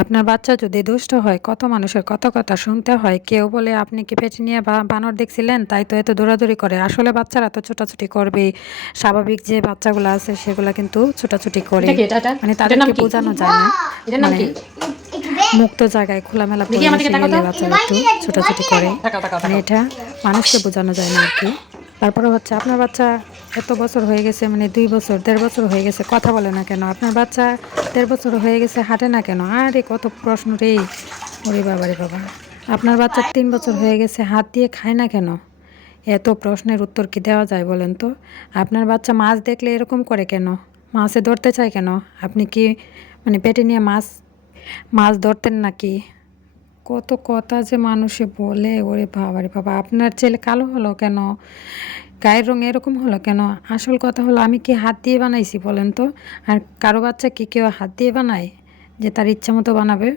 আপনার বাচ্চা যদি দুষ্ট হয় কত মানুষের কত কথা শুনতে হয়। কেউ বলে আপনি কি পেটে নিয়ে বানর দেখছিলেন তাই তো এত দৌড়াদৌড়ি করে। আসলে বাচ্চারা তো ছোটাছুটি করবেই, স্বাভাবিক যে বাচ্চাগুলো আছে সেগুলো কিন্তু ছোটাছুটি করে, এটা কি এটা এটা মানে এটার নাম তাদেরকে কি? বোঝানো যায় না। এটার নাম মানে কি? মুক্ত জায়গায় খোলামেলা দেখি আমার দিকে পরিবেশে তাকাও গেলে তো। বাচ্চারা একটু ছোটাছুটি করে, তাকাও তাকাও মানে তাকাও। এটা মানুষকে বোঝানো যায় না আর কি। তারপরে হচ্ছে আপনার বাচ্চা এত বছর হয়ে গেছে, মানে 2 বছর 1.5 বছর হয়ে গেছে, কথা বলে না কেন? আপনার বাচ্চা 1.5 বছর হয়ে গেছে, হাঁটে না কেন? আরে কত প্রশ্ন রে! ওরে বাবা রে বাবা! আপনার বাচ্চার 3 বছর হয়ে গেছে, হাত দিয়ে খায় না কেন? এত প্রশ্নের উত্তর কি দেওয়া যায় বলেন তো? আপনার বাচ্চা মাছ দেখলে এরকম করে কেন? মাছে ধরতে চায় কেন? আপনি কি মানে পেটে নিয়ে মাছ মাছ ধরতেন নাকি? কত কথা যে মানুষে বলে, ওরে বাবা রে বাবা! আপনার ছেলে কালো হলো কেন? গায়ের রং এরকম হলো কেন? আসল কথা হলো, আমি কি হাত দিয়ে বানাইছি বলেন তো? আর কারো বাচ্চা কি কেউ হাত দিয়ে বানায় যে তার ইচ্ছা মতো বানাবে?